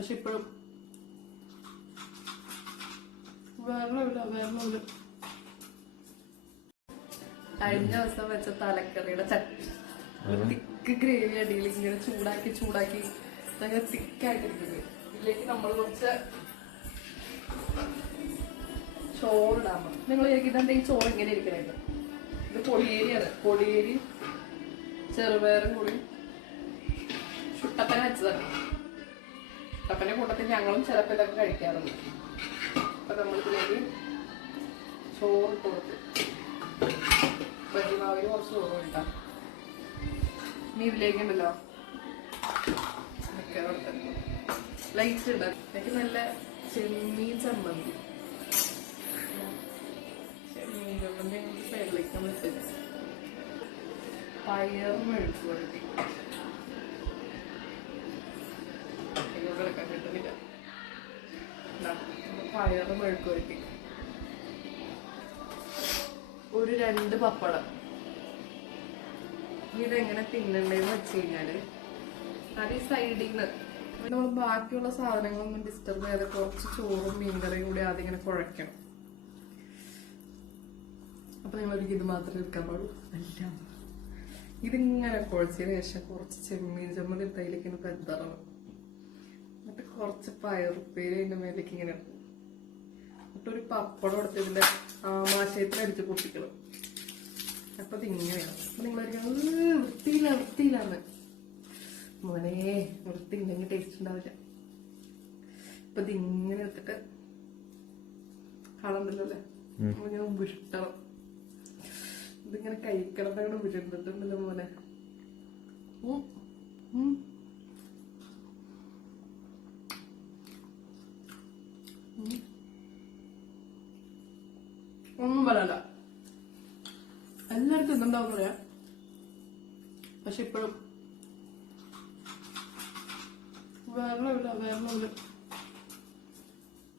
പക്ഷെ ഇപ്പോഴും വേറൊന്നുമില്ല. കഴിഞ്ഞ ദിവസം വെച്ച തലക്കറിയുടെ തിക്ക് ഗ്രേവി അടിയിൽ ഇങ്ങനെ ചൂടാക്കി ഭയങ്കര തിക്കായിട്ടിരിക്കുന്നത്. ഇതിലേക്ക് നമ്മൾ കുറച്ച് ചോറിടാമോ? നിങ്ങൾ ഇതെന്താ ഈ ചോറ് ഇങ്ങനെ ഇരിക്കണേത്? ഇത് പൊടിയേരിയാണ്. പൊടിയേരി ചെറുപയറും കൂടി ചുട്ടപ്പന വെച്ചതാണ്. ചുട്ടപ്പന്റെ കൂട്ടത്തിൽ ഞങ്ങളും ചിലപ്പോൾ ഇതൊക്കെ കഴിക്കാറുണ്ട്. അപ്പൊ നമ്മളിതിലേക്ക് ചോറിട്ട് കൊടുത്ത് ബജിമാവിന് കുറച്ച് ചോറ് ഇട്ടാം. ഇനി ഇതിലേക്കുണ്ടല്ലോ ലൈറ്റ് ഉണ്ട്. എനിക്ക് നല്ല ചെമ്മീൻ ചമ്മന്തി സൈഡിലേക്ക് നമ്മൾ ഇട്ടത് പയർ മെഴുക്ക് വരട്ടി കിടക്കാൻ കിട്ടുന്നില്ല. പയർ മെഴുക്ക് വരട്ടി, ഒരു 2 പപ്പടം. ഇതെങ്ങനെ തിന്നണ്ടേന്ന് വെച്ച് കഴിഞ്ഞാല് അത് ഈ സൈഡിൽ നിന്ന് നമ്മൾ ബാക്കിയുള്ള സാധനങ്ങളൊന്നും ഡിസ്റ്റർബ് ചെയ്യാതെ കുറച്ച് ചോറും മീൻകറിയും കൂടി ആദ്യം ഇങ്ങനെ കുഴക്കണം. അപ്പൊ നിങ്ങളൊരിക്കലും ഇത് മാത്രമേ എടുക്കാൻ പാടുള്ളൂ. എല്ലാം ഇതിങ്ങനെ കുഴച്ചതിന് ശേഷം കുറച്ച് ചെമ്മീൻ ചമ്മന്തി തൈലേക്ക് ഇങ്ങനെ പെന്തറണം. എന്നിട്ട് കുറച്ച് പയറുപ്പേര് അതിന്റെ മേലേക്ക് ഇങ്ങനെ ഇടും. എന്നിട്ടൊരു പപ്പടം എടുത്തതിന്റെ ആമാശയത്തിൽ അടിച്ച് പൊട്ടിക്കണം. അപ്പൊ ഇതിങ്ങനെയാണ്. അപ്പൊ നിങ്ങളൊരിക്കലും വൃത്തിയില്ലാന്ന് മോനെ, വൃത്തി ഉണ്ടെങ്കിൽ ടേസ്റ്റ് ഉണ്ടാവില്ല. അപ്പൊ ഇതിങ്ങനെ എടുത്തിട്ട് കാണണ്ടല്ലോ അല്ലേ, ഇങ്ങനെ ഉരുട്ടണം. ഇതിങ്ങനെ കഴിക്കണം. ഉരുണ്ടിട്ടുണ്ടല്ലോ മോനെ. ഒന്നും പറയല്ല, എല്ലായിടത്തും എന്തുണ്ടാവും പറയാ. പക്ഷെ ഇപ്പോഴും വേറൊന്നുമില്ല.